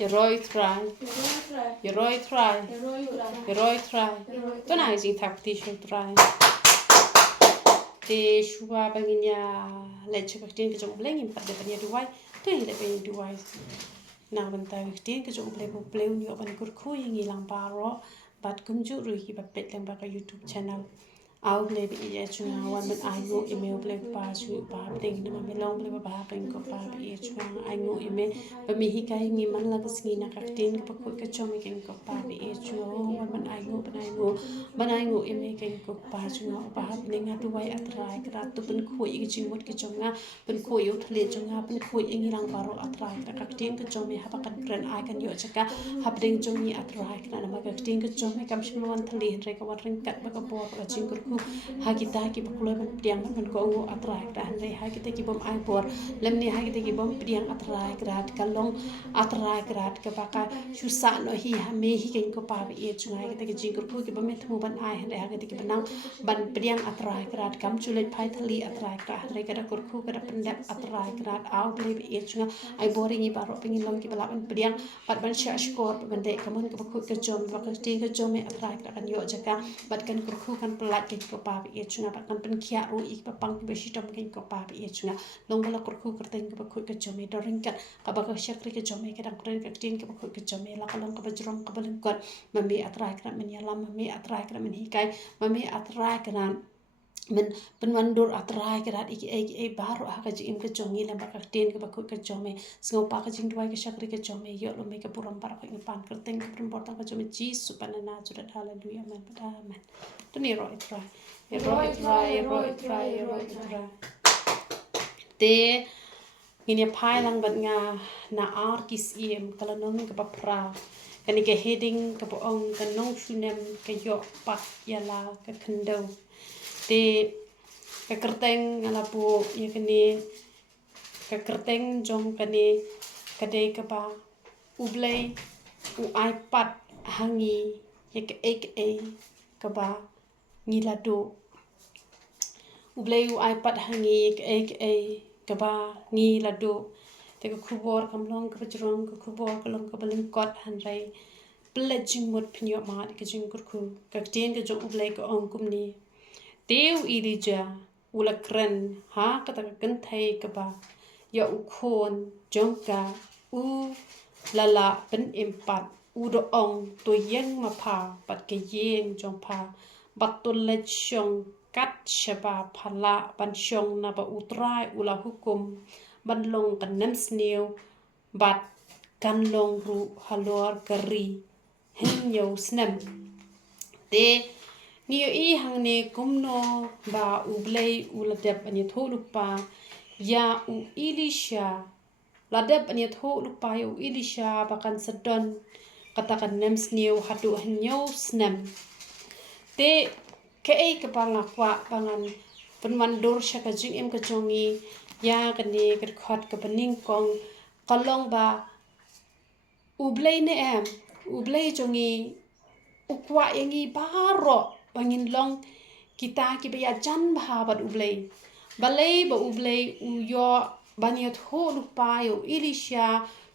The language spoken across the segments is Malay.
Roi try. Roi try. Roi try. Tu na jing thak ti shu try. Te shua banginya leche kaktin ke jong bleng impat de banya duai. Tu yang de banya duai. Na bentai kaktin ke jong bleu ni oban kur khu yang ilang paro. Bat kumju rui ki bapet lang baka YouTube channel. Au blei bi ya chunga wan ban ai ngo email blei pa chu pa ding na me long blei ba peng ko pa bi chunga ai ngo email ba mi hi kai ngi man la ngi na ka tin ka ko ka chom ken ko pa bi chunga wan ban ai ngo email ken ko pa chunga pa ding nga tu wai atrai ka tu pen ko i chi mot ki chonga pen ko yo thle chunga pen ko i ngi lang paro atrai ka tin ka chom ha ba kan pren ai kan yo chaka ha ding chom ni atrai ka na ma ka tin ka chom kam shim wan thli re ka wan ring kat ba ka bo ka ching ha kita ki bakulai ban piang ban ko ngo atrai ta re ha kita ki bom ai bor lem ni ha kita ki bom piang atrai grat kalong atrai grat ka baka susa no hi ha me hi ken ko pa bi e chungai kita ki jing ko ki bom thu ban ai ha ha kita ki banang ban piang atrai grat kam chulai phai thali atrai ka re ka kur khu ka pendap atrai grat au ble bi e chunga ai boring i baro pengin long ki bala ban piang pat ban sha skor ban de kamon ka khu ka jom ba ka ting ka jom e atrai ka kan yo jaka bat kan kur khu kan pelat ken ko pa bi chunga ba kan pen khia ru ik pa pang be shitom ken ko pa bi chunga long bala kur khu kerteng ka khu ka jome doring kat ka ba ka shakri ka jome ka dang kren ka tin ka khu ka jome la ka long ka ba jrong ka ba len kot ma me atrai ka men ya lam ma me atrai ka men hi kai ma me atrai ka men penwandur atrai ka ik e baru ha ka jim ka jongi la ba ka tin ka ba khu ka jome sngo pa ka jing dwai ka shakri ka jome yo lo me ka puram par ka pan kerteng ka pun portang ka jome ji supanana jurat haleluya amen tu ni roi try Roi try. Te ngini pai lang bat nga na arkis iem kala nong ka papra kani ke heading ka poong ka nong sunem ka yo pa yala ka kendo te ka kerteng ala po ya kani ka kerteng jong kani kade ka ba ublei u iPad hangi ya ka ka ba ngilado Blei U iPad hangi ka ba ngi lado te ka khubor kam long ka jrong ka khubor ka long ka balin kot han rai pledging mot phnyo ma ka jing kur khu ka tin ka jong blei ka ong kum ni teu ilija ula kren ha ka ta kan thai ka ba ya u khon jong ka u lala pen empat u do ong to yeng ma pha pat ka yeng jong pha bat to lechong kat shaba phala ban shong na ba utrai ula hukum ban long kan nem sneu bat kan long ru halor kari hen yo snem te niyo i hang ne kumno ba u blei ula dep ani tholu pa ya u ilisha la dep ani tholu pa ya u ilisha ba kan sedon katakan nem sneu hatu hen yo snem te ke ka panga kwa pangan penwandur shaka jing em ka jongi ya kani ka khot ka paning kong kalong ba ublei ne em ublei jongi ukwa yangi baro bangin long kita ki ba jan bha bat ublei balei ba ublei u yo baniat ho lupa yo ilisha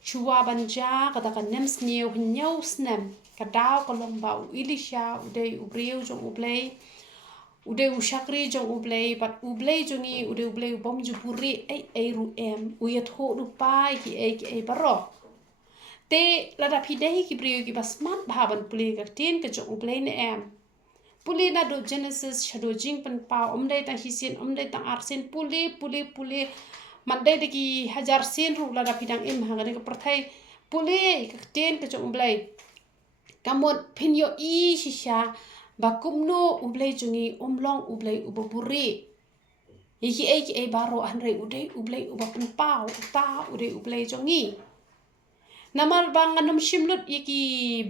chua banja kata kan nem sneu nyau snem ka daw kalong ba u ilisha udei ubriu jong ublei ude ushakri jong ublei bat ublei jongi ude ublei bom jupuri ai ru em u yat ho lu pai ki ai baro te lada pidei ki brio ki basmat bhaban puli ka tin ka jong ublei ne em puli na do genesis shado jing pan pa omdai ta hisin omdai ta arsin puli mandai de ki hajar sin ru lada pidang em hangane ka prathai puli ka tin ka jong ublei kamot pinyo i shisha bakumno ublei jungi umlong ublei ubaburi iki ai baro anre udei ublei ubapun pau ta udei ublei jongi namar bang anam shimlut iki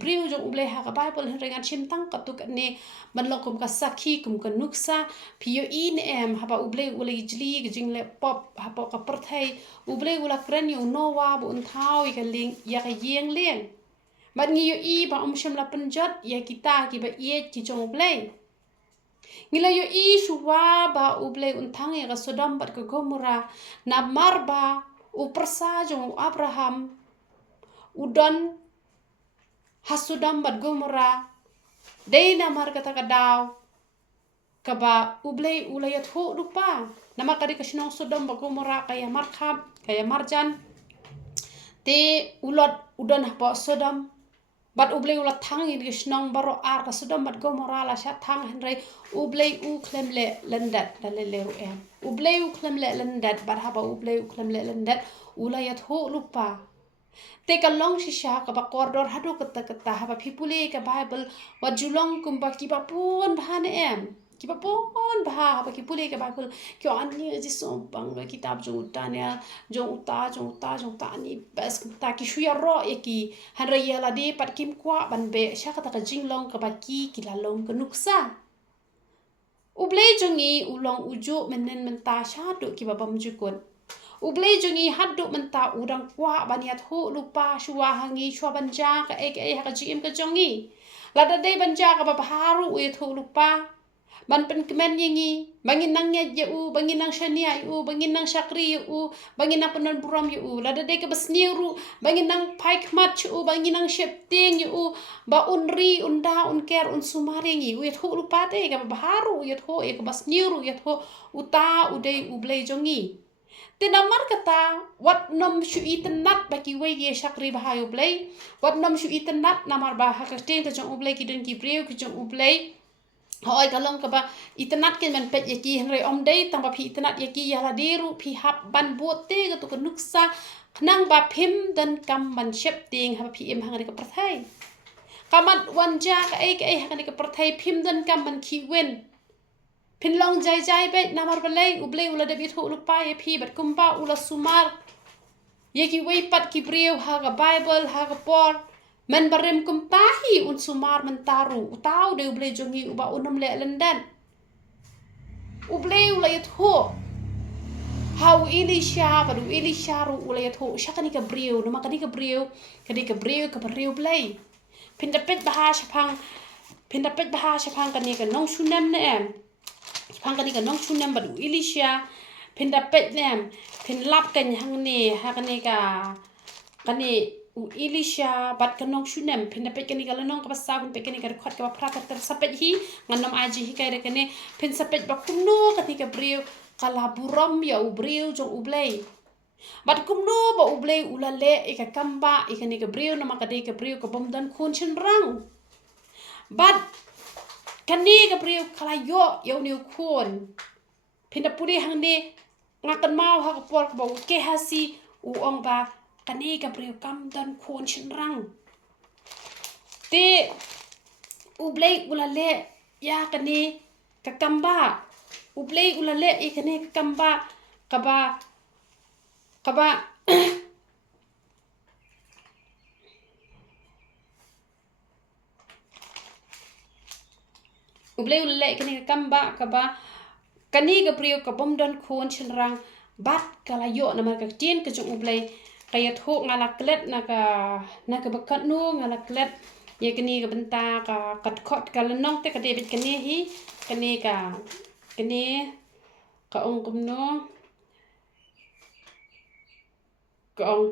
briu jong ublei ha ka bible hen rengan shim tang katuk ne banlokum ka sakhi kum ka nuksa pio in em haba ublei ulei jli jing le pop haba ka perthai ublei ula kren yo nowa bu unthau ka ling ya ka yeng leng bat ngi yo i ba shim la penjat ya kita ki ba ye ki jong ublei ngila yo i suwa ba ublei unthang ya ka sodom bat ka gomora na marba u persa jong abraham udon hasudam bat gomora dei namar kata kadaw kaba Blei U layat ho lupa nama kadi kasinong sudam bat gomora kaya markham kaya marjan te ulot udon hapa sudam bat Blei U la thang in kasinong baro ar ka sudam bat gomora la sha thang henrai Blei U klemle lendat dalele em Blei U klemle lendat bat haba Blei U klemle lendat ulayat ho lupa te kalong shisha ka ba koridor hadu kata haba phipuli ka Bible wa julong kumba kibapun bahane em kibapun bah haba kipuli ka Bible kyo ani ji so bang kitab jo utania jo uta ni bas ta ki shuya ro eki hanra yala de pat kim kwa ban be sha kata ka jinglong ka ba ki kilalong ka nuksa Blei jongi ulong ujo menen menta sha do ki babam jukun Blei jongi haduk menta udang kwa baniat ho lupa shua hangi shua banja ka ha ka jim ka jongi lada dei banja ka baharu u ho lupa ban pen kemen yingi bangin nang ya u bangin nang shania u bangin nang shakri u bangin nang penon buram u lada dei ka basniru bangin nang paik mat u bangin nang shepting u ba unri unda unker un sumaringi u ho lupa te ka baharu u ho e ka basniru ho uta udei Blei jongi tinamar kata wat nom shu itenat baki wege shakri bahayo Blei wat nom shu itenat namar bah ka ten ka jong Blei ki den ki breu ki jong Blei hoi kalong ka ba itenat ken man pet yaki henry om dei tang ba phi itenat yaki yala deru phi hap ban bote ka tu ka nuksa nang ba phim dan kam man shep ting ha phi em hang ka prathai kamat wanja ka ha ka prathai phim dan kam man ki wen pin long jai be namar Blei ula de bit ho lupa ye phi bat kumpa ula sumar ye ki wei pat ki breu ha ga Bible ha ga por men barem kumpahi un sumar mentaru utau de Blei jongi uba unam le lendan Blei ula yet ho how Elisha ru ula yet ho shakani ka breu nama kadi ka breu ka breu Blei pindapet bahasa phang kani ka nong sunam ne em phang ka nong chunam badu Elisha pindapet nem pin lap kan hang ne ha kani Elisha bat ka nong chunam pindapet kani ka nong ka basa pin kani ka khot ka phra ka sapet hi nganom aji hi kai kani pin sapet ba kumno kani ka breu kala buram ya breu jong Blei bat kumno ba Blei ulale e ka kamba e kani ka breu nama ka ka breu ka bomdan khon chen rang bat kani ka breu kala yo ni khon pinda puri hang ne ngakan mau ha ka por ka ba ke hasi u ong ba kani ka breu kam dan khon chin rang te Blei ulale ya kani ka kamba Blei ulale e kani ka kamba ka ba Blei ulale kani ka kamba ka ba kani ka breu ka bomdan khon chin rang bat kala yo namar ka tien ka jong Blei kaya tho ngala klet na ka bakat no ngala klet ye kani ka benta ka kat khot ka lanong te ka debit kani hi kani ka ong kumno ka ong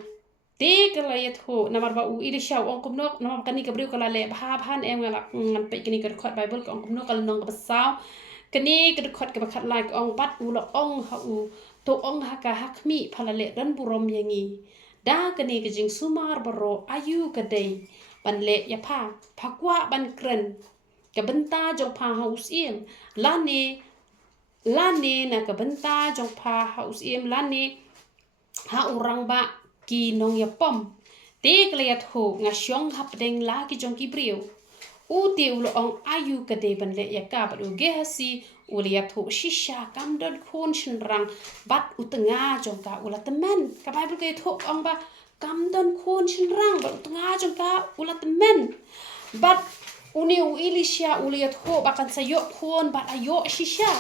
te kala ye tho namar ba u Elisha ong kumno namar kani ka breu kala le bhan em ngala ngan pe kani ka khot Bible ka ong kumno ka lanong ka basaw kani ka khot ka bakat like ong bat u la ong ha u to ong ha ka hakmi phalale ran burom yangi da kani ka jing sumar baro ayu ka dei ban le ya phakwa ban kren ka benta jong pha house em lane na ka benta jong pha house em lane ha urang ba ki nong ya pom te kliat ho nga syong hap deng la ki jong ki breu u te ulo ong ayu ka dei ban le ya ka ba u ge hasi uliat ho shisha kam don khon shin rang bat utenga jong ka ula temen ka Bible ke tho ong ba kam don khon shin rang bat utenga jong ka ula temen bat uni u Elisha uliat ho bakan sayo khon bat ayo shisha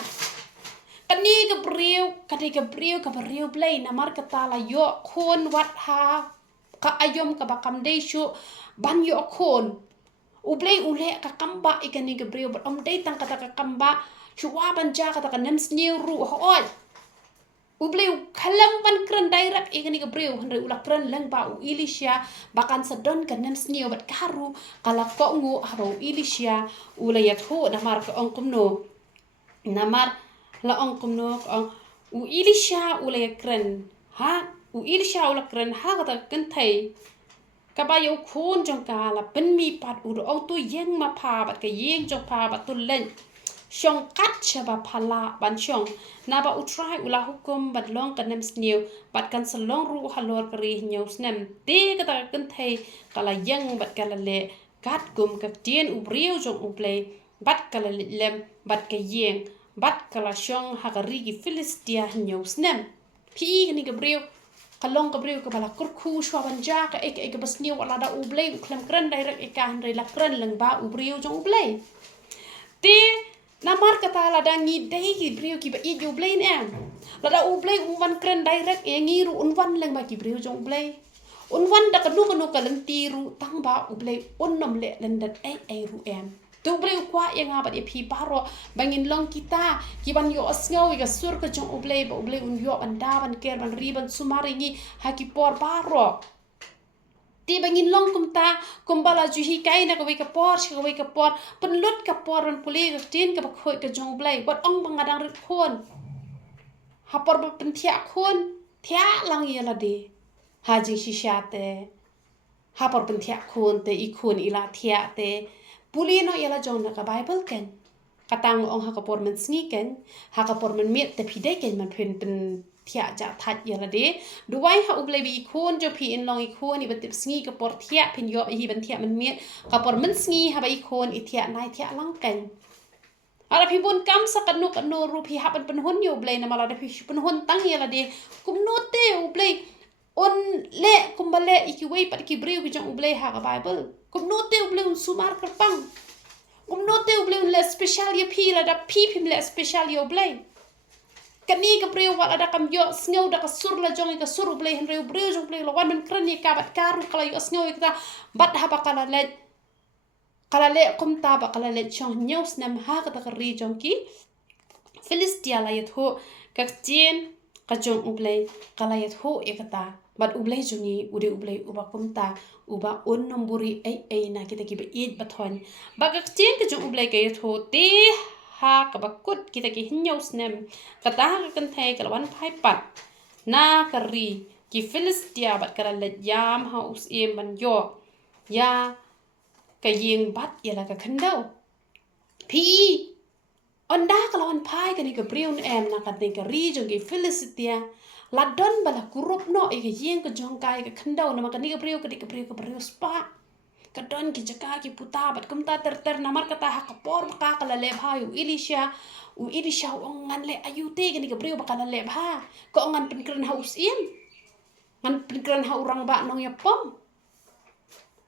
kani ka breu Blei namar kata la yo khon wat ha ka ayom ka bakam dei shu ban yo khon Blei ule ka kamba ikani ka breu bat om dei tang kata ka kamba shuwa banja kata ka nem sniu ru hoi Blei U kalam ban kran direct egani ka breu hanre ula kran lang ba U Elisha bakan sadon kanem snio bat karu kala ko ngu haba U Elisha ula yatho namar ka ongkumno namar la ongkumno U Elisha ula yakran ha U Elisha ula kran ha kata kentai kabayo khon jong kala ben mi pat u ong tu yeng ma pha bat ka yeng jong pha bat tu len shong kat chaba phala ban shong na ba utrai ula hukum bat long kanem snew bat kan salong ru halor kri nyaw snem te kata kan thai kala yang bat kala le kat kum ka tien u briu jong u play bat kala lem bat ka yeng bat kala shong hakari ki Philistia nyaw snem pi ni ka briu kalong ka briu ka bala kurku shwa banja ka ek bas snew wala da u blay u klam kran direct ek kan re la kran lang ba u briu jong u blay te namar kata la da ngi dei ki briu ki ba i ju blay em la da u blay u wan kran direct e ngi ru un wan lang ba ki briu jong blay un wan da kanu ka lan ti ru tang ba u blay un nom le lan dat ai ru em tu blay u kwa yang ba e phi paro bangin long kita ki ban yo asngau ga sur ka jong u blay ba u blay un yo ban da ban ker ban ri ban sumari ngi ha ki por paro ti bangin long kumta kumbala juhi kai na ka ka por penlut ka por ran puli ka tin ka khoi ka jong blai wat ong bangadang rit khon ha por ba penthia khon thia lang ye la de ha jing shisha te ha por penthia khon te I khon ila thia te puli no yala jong na ka bible ken katang ong ha ka por men sngi ken ha ka por men met te phide ken man pen thia ja that yala de duwai ha ublei bi khon jo phi in long I khon I batip sngi ka por thia phin yo hi ban thia man met ka por men sngi ha ba I khon I thia nai thia lang ken ala phi bun kam sa kanu ru phi ha ban hon yo blei na mala de phi pun hon tang yala de kum no te ublei on le kumbale iki wei pat ki breu ki jong ublei ha ka bible kum no te ublei un sumar ka pang kum no te ublei un le special ye phi la da phi phim le special yo ublei kani ka breu wala da kam yo sneu da ka sur la jong ka sur ublei hen reu breu jong ublei lo wan men kran ye ka bat karu kala yo sneu ka bat ha ba kala le kum ta ba kala le chong news nam ha ka ta ri jong ki Philistia la yet ho ka tien ka jong ublei kala yet ho e ka ta bat ublei jungi ude ublei uba kumta uba on nomburi ai na kita ki ba it bathon ba ka tien ka jong ublei ka yet ho te ha ka bakut kita ki hinyaw snem kata ka kan thai ka wan phai pat na ka ri ki Philistia bat kala le yam ha us em ban yo ya ka yeng bat yala ka khandau phi onda ka wan phai ka ni ka briun em na ka ni ka ri jong ki Philistia la don bala kurup no e ka yeng ka jong kai ka khandau na ka ni ka briu ka briu spa kadon ki jaka ki puta bat kumta ter namar kata ha ka por ka kala le bha u Elisha ong ngan le ayu te gani ka breu bakala le bha ko ngan pinkran ha usim ngan pinkran ha urang ba nong ya pom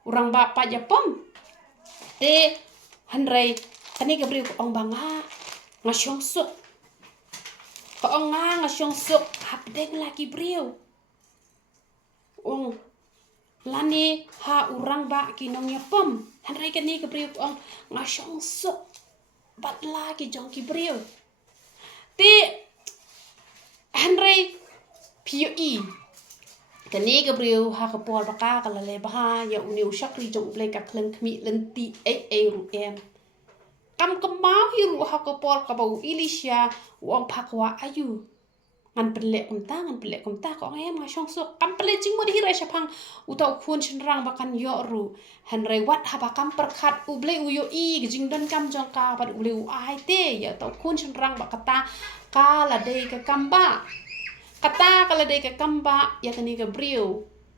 urang ba pa ya pom te hanrei kani ka breu ong banga ngasyong suk ko ong ngasyong suk hap deng lagi breu ong lani ha urang ba ki nong ya pom hanrei kani ka breu ong ngasyong suk bat lagi jong ki breu te hanrei pio I kani ka breu ha ka por baka kala le ba ya uniu shakri jong blei ka khleng khmi lenti ai ru em kam ka mau hi ru ha ka por ka ba Elisha wong phakwa ayu ngan pele kum ta ko em nga shong sok kam pele jing mo di hirai shapang utau khun chin rang bakan yo ru hanrei wat ha ba kam perkhat u blei u yo I jing don kam jong ka ba u blei u ai te ya tau khun chin rang ba kata kala dei ka kamba kata kala dei ka kamba ya kani ka briu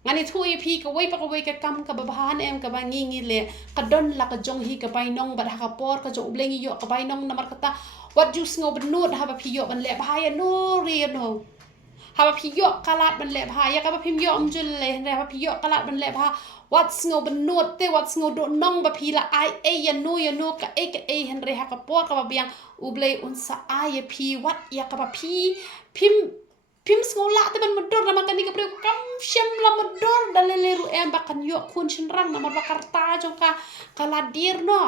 ngani thui phi ka wei ka kam ka ba bahan em ka ba ngi le ka don la ka jong hi ka bai nong ba ha ka por ka jong blei yo ka bai nong namar kata what you sngo benut ha ba phi yo ban le bahaya no ri no ha ba phi yo kalat ban le bahaya ka ba phim yo amjul le ha ba phi yo kalat ban le bah what sngo benut te what sngo do nong ba phi la ai ya no ka ai hen re ha ka por ka ba biang u blei un sa ai ya phi what ya ka ba phi phim sngo la te ban modor na makani ka breu kam shem la modor dalele ru em ba kan yo khun chin rang na ba karta jong ka kala dir no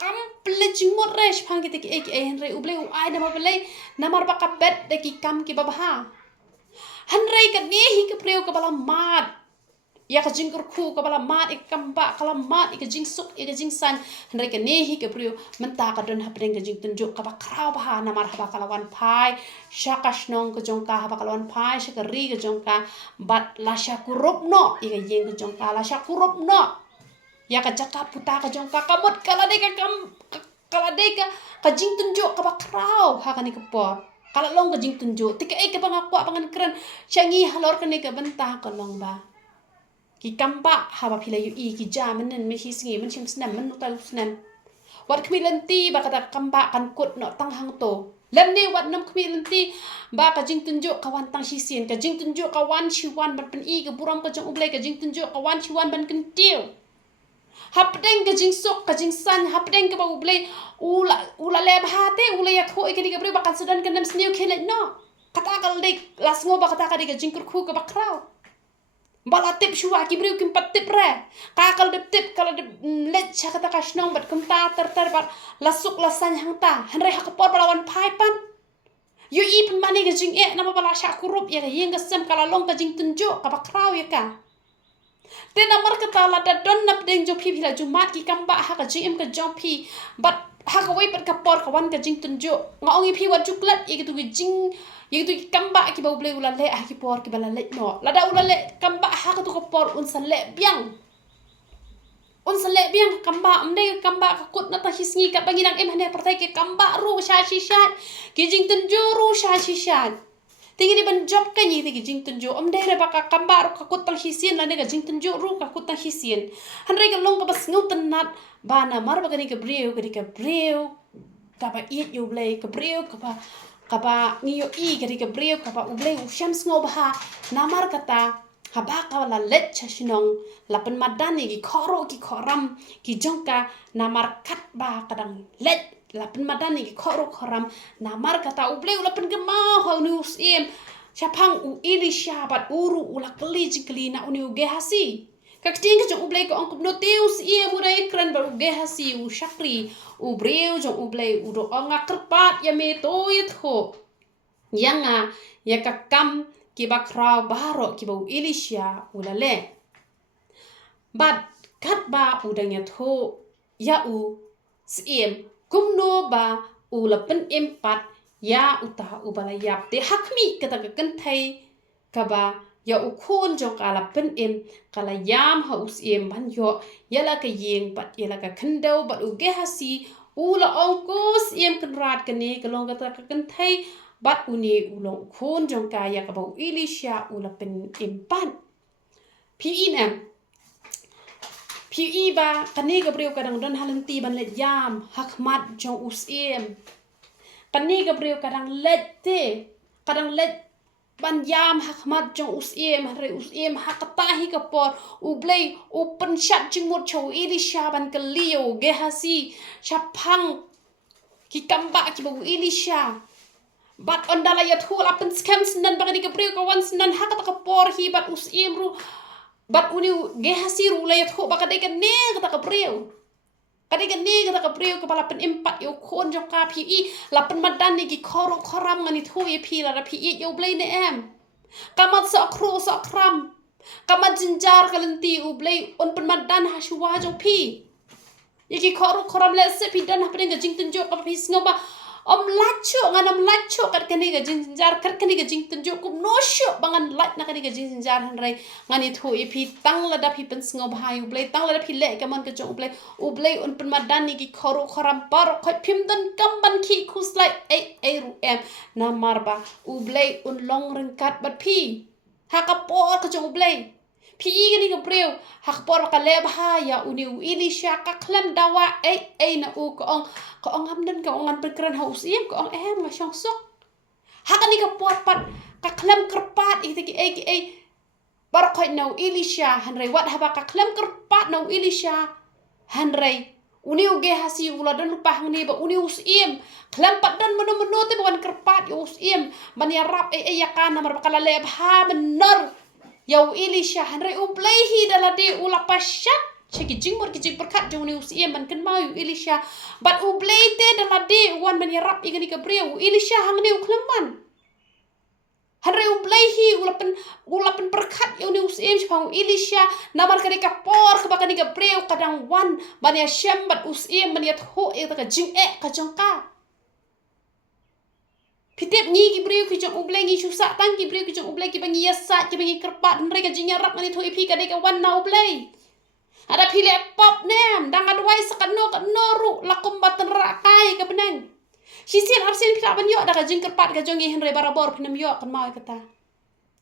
kam pelajing mot resh pang kita ki Henry ublei u ai nama belai namar baka bet de ki kam ki babaha Henry ka nehi ka preu ka bala mat ya ka jing kurku ka bala mat ik kamba kala mat ik jing suk ik jing san Henry ka nehi ka preu menta ka don hapdeng ka jing tunjuk ka ba krau baha namar haba kalawan pai shakash nong ka jongka haba kalawan pai shakari ka jongka bat la shakurup no ik yeng ka jongka la shakurup no ya ka jaka puta ka jongka kamot kala de ka jing tunjuk ka ba krau ha ka ni ka por kala long ka jing tunjuk tika ka bangakwa bangan keren syangi halor ka ni ka bentah ka long ba ki kamba haba Blei U ki jaman nen me hisingi men chim snam men nutal snam wat kmi lenti ba kata kamba kan kut no tang hang to lem ni wat nam kmi lenti ba ka jing tunjuk ka wan tang hisien ka jing tunjuk ka wan chi wan bat pen ka buram ka jong ublei ka jing tunjuk ka wan chi wan ban kan tiu hapdeng ka jing sok ka jing san hapdeng ka ba ublei ula le bhate ula ya tho ikani ka bre ba kan sedan kan nam sniu khelet no kata kal dik lasngo ba kata ka dik ka jing kur khu ka ba krau bala tip shua ki briu kim pat tip re ka kal dip tip kala dip let cha kata ka shnong bat kum ta ter bat lasuk lasan hang ta Henry ha ka por balawan pai pan yu i pen mani ka jing nama bala sha kurup ya ka yeng ka sem kala long ka jing tunjo ka ba krau ya ka tena mar kata la da don nap deng jo phi la ju mat ki kamba ha ka jing ka jong phi bat ha ka wai pat ka por ka wan ka jing tunjo nga ongi phi wat juklat i ka tu jing yang tu kamba ki bau Blei ulan le ki por ki bala le no lada ulan le kamba ha ka tu ko por un sa le biang kamba amde kamba ka kut na ta hisngi ka banginang em hane pertai ke kamba ru sha shi shat ki jing tunjo ru sha shi shat tingi di ban job ka ni ki jing tunjo amde re ba ka kamba ru ka kut tang hisien la ne ka jing tunjo ru ka kut tang hisien han re ka long ka bas ngutan nat ba na mar ba ka ni ka breu ka ba eat you Blei ka breu ka ba ngiyo i kari ka breu ka ba ublei u shams ngo baha namar kata haba ka la let cha shinong lapan madani ki khoro ki khoram ki jongka namar kat ba kadang let lapan madani ki khoram namar kata ublei lapan gema ha nu sim chapang u ilisha bat uru ulakli jikli na uni uge hasi kakting ka jong ublei ko angkup no teus ie murai kran ba uge hasi u shakri u breu jong ublei u do anga kerpat ya me to yetho yanga ya ka kam ki ba krau baro ki ba ilisha ulale bat kat ba udang ya tho ya u sim kumno ba ulapen empat ya utah ubala yap te hakmi kata ka kentai ka ba ya ukon jong kala pen kala yam ha us ban yo yala ka yeng bat yala ka khandau bat uge hasi ula ongkos kenrat kane kalong kata ka kentai bat uni ulong ukon jong ka ya ka ba ilisha ula pen pan PE ba kane ka breu kadang don halanti ban let yam hakmat jong us kane ka breu kadang let te kadang let ban yam hakmat jong us hakatahi ka por ublei open shat jingmot chow ilisha ban ka leo ge hasi chapang ki kamba ki bu ilisha bat ondala ya thula pen scams nan bagani ka breu ka once nan hakata ka por hi bat us ru bat uni ge hasi ru la ya thu ba ka de ka ne ka ka breu kadika ni kata ka breu ka pala pen empat yo kon jong ka PE la pen madan ni ki khoram ngani thu ye phi la PE yo Blei ne em kamat sa kro sa kram kamat jinjar kalanti u Blei on pen madan ha shuwa jo phi ye ki khoram le se pi dan ha pen ga jing tunjo ka phi sngoba om lacho kat kani ga jinjar kat kani ga jing tunjo kum no sho bangan lat na kani ga jinjar han rai ngani thu ye phi tang la da phi pen sngob hai u Blei tang la da phi le ka man ka jong u Blei on pen madan ni ki khoram par khoi phim dan kam ban khi khus lai ai ru em na marba u Blei on long ren kat bat phi ha ka por ka jong u Blei PE gani ka breu hak por ka le bha ya uni u ilisha ka klam dawa ai na u ko ong hamdan ka ong an perkran haus iem ko ong em ma shong sok hakani ka por pat ka klam kerpat ai bar khoi no ilisha hanrei wat haba ka klam kerpat no ilisha hanrei uni uge hasi ula dan lupa hangni ba uni us iem klam pat dan meno te bukan kerpat yo us iem ban ya rap ai ya kana mar bakala le bha benar Yau ilisha hanrei u Blei hi dalade ula pashat Shiki jingmot ki jing berkat jong ni usia man kan mau Elisha but u Blei te dalam de wan man yarap igani ka breu Elisha hang ne u kleman Hanre u Blei hi ulapan berkat yo ni usia chapang Elisha namar ka ka por ka bakani ka breu kadang wan ban ya shem bat usia man ya tho e ka jing ka jong ka Pitep ni ki breu ki jong u Blei ngi susa tang ki breu ki jong u Blei ki bangi yasa ki bangi kerpat hanre ka jing yarap mani tho ipi ka de ka wan na u Blei Ada pilih pop nem, dang adwai sakano kat noru lakum batan rakai ke benang. Sisin arsin pilak ban yok dah ka jing kerpat ka jongi henry barabor pinam yok kan mau kata.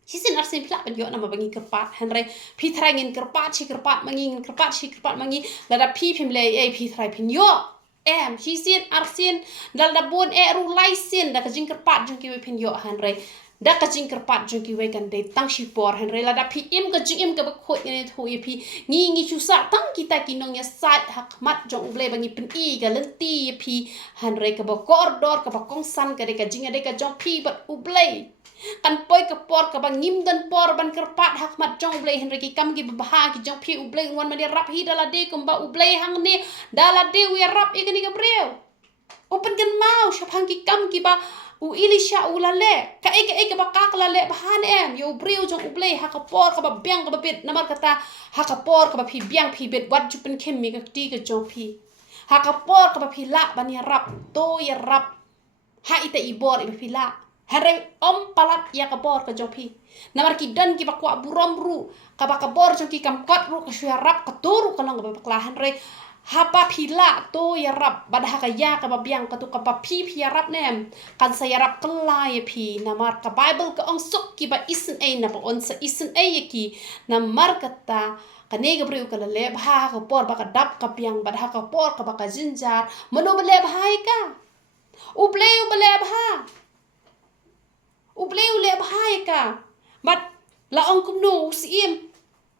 Sisin arsin pilak ban yok nama bangi kerpat henry pi thrangin kerpat si kerpat mangin kerpat si kerpat mangi lada pi pimlei pi thrai pin yok. Sisin arsin dal da bon ru laisin dah ka jing kerpat jongi we pin yok henry. Dah ka jing kerpat jongi we kan dei tang si por henry lada pi ka jing ka bakot ni thu pi ngi susah tang kita kinong ya sat hakmat jong Blei bangi pen ka lenti pi henry ka bakor dor ka bakong san ka de ka jing de ka jong pi bat u Blei kan poi ka por ka bang ngim dan por ban kerpat hakmat jong Blei henry ki kam ki bah ki jong pi u Blei wan ma rap hi dala de kumba u Blei hang ne dala de we rap igani ka breu open kan mau syapang ki kam ki ba u Elisha ulale ka bakak lale bahan yo breu jong u Blei hakapor ka ba biang ka ba bit namar kata hakapor ka ba pi biang pi bit wat jupen kemi ka ti ka jong pi hakapor ka ba pi la ban ya rap to ya rap ha ita ibor iba pi la hare om palat ya kapor ka jong pi namar ki dan ki bakwa burom ru ka ba kabor jong ki kam kot ru ka syar rap ka toru ka lang ba baklahan re Hapa pila to ya rap badah ka ya ka babiang ka tu ka pi ya rap nem kan saya rap kela ya pi namar ka Bible ka ong suk ki ba isen na pa on sa isen ya ki namar kata ka ne ga breu ka le bha ka por ba ka dap ka piang badah ka por ka ba ka jinjar mano bele bhai ka u Blei bele bha u Blei le bhai ka bat la ong kum no sim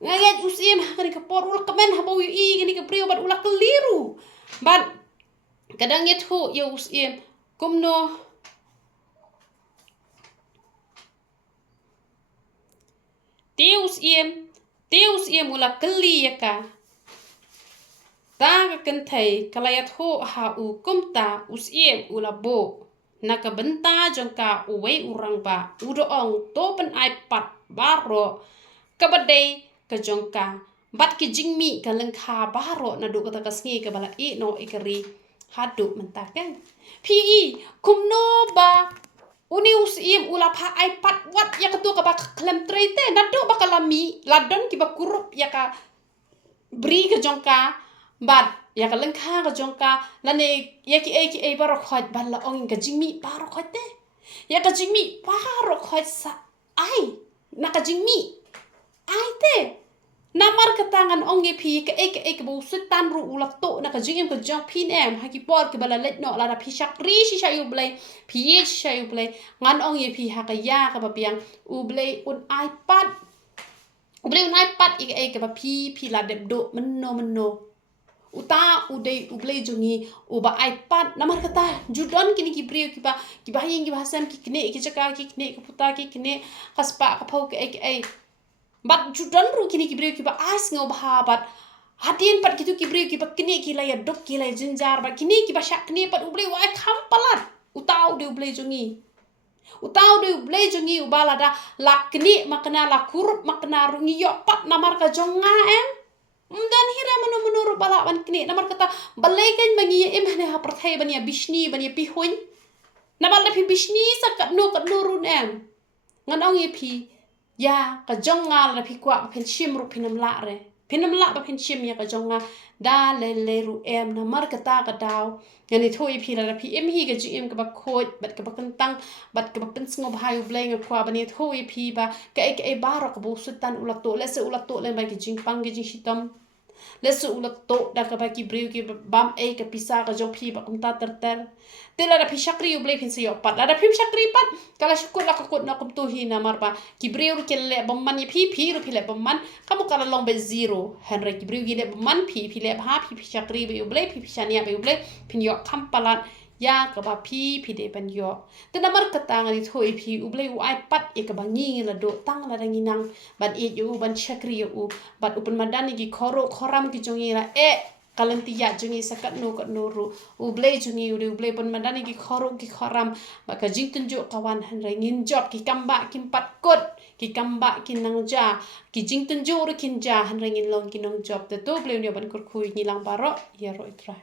Ngayat usim hakani ka por ulak kamen habaw yu gani ka breu bat ulak keliru. Bat kadang yet ho ya usim kumno Teus iem ulak keli ya ka. Ta ka kentai kalayat ho ha u kumta usim ulabo. Naka benta jong ka uwe urang ba udoong topen iPad baro kabadai kajongka bat ki jingmi ka lengkha baro na do kata kasngi ka bala no ikari hadu mentakan pi kumno ba uni usim ula pha iPad wat ya katu ka ba klem trete na do ba kalami ladon ki ba kurup ya ka bri ka jongka bat ya ka lengkha ka jongka lane ya ki ai baro khot bala ong ka jingmi baro khote ya ka jingmi baro khot sa ai na ka jingmi ai te namar katangan onge pi ka bo sutan ru ulak to na ka jingem ka jong pin haki por ke bala let no la pi shakri shi shayu Blei pi shayu Blei ngan onge pi ha ka ya ka ba biang u Blei un iPad u Blei un iPad ka ba pi la deb do menno uta u dei u Blei jongi u ba iPad namar kata judon kini ki breu ki ba yeng ki bahasam ki kne ki chaka ki kne ki puta ki kne kaspa ka phau ke Bat judan ru kini ki breu ki ba as ngau bah bat hadin pat kitu ki breu ki ba kini ki la ya dok ki la jinjar ba kini ki ba syak kini pat u Blei wa kham palat utau de u Blei jongi ubala da la kini makna la kurup makna rungi yo pat namar ka jonga dan hira menuru bala ban kini namar kata balai kan bangi hane ha prathai bania bishni bania pihuin namar la pi bishni sakat no run ngan ong ye pi ya ka jonga la pi kwa pen shim ru pinam la ba pen shim ya ka jonga da le ru na mar ka ta ka daw ngani thoi pi la pi hi ka ji ka ba khoi bat ka ba kentang bat ka ba pen sngo ba yu Blei kwa ba ni thoi pi ba ka ba ro ka bu sutan ulak to le ba ki jing pang ki jing hitam lesu ulak to da ka ba ki breu ki bam ka pisa ka jong pi ba kum ta ter tela da pi shakri u Blei pin se yo pat la da pi shakri pat kala shukut la ka kut na kum tu hi na mar ba ki breu ru le bam man pi ru pi le bam man kamu kala long be zero henry ki breu gi le bam man pi le ha pi shakri be u Blei pi shania be u Blei pin yo kam palat ya ka ba phi de ban yo tena mar ka tang ni thoi phi u Blei U ai pat e ka ba ngi la do tang la rangi nang ban e yu ban chakri yu bat upan madani gi khoram ki jongi la kalian tiya jungi sakat no ru u Blei jungi u Blei pun mandani ki khoram maka jing tunjuk kawan han ngin job ki kamba ki pat kot ki kamba ki nangja ki jing tunjuk ru kin ja han ngin long ki nong job te to Blei ban kur kui ngilang baro ya ro itra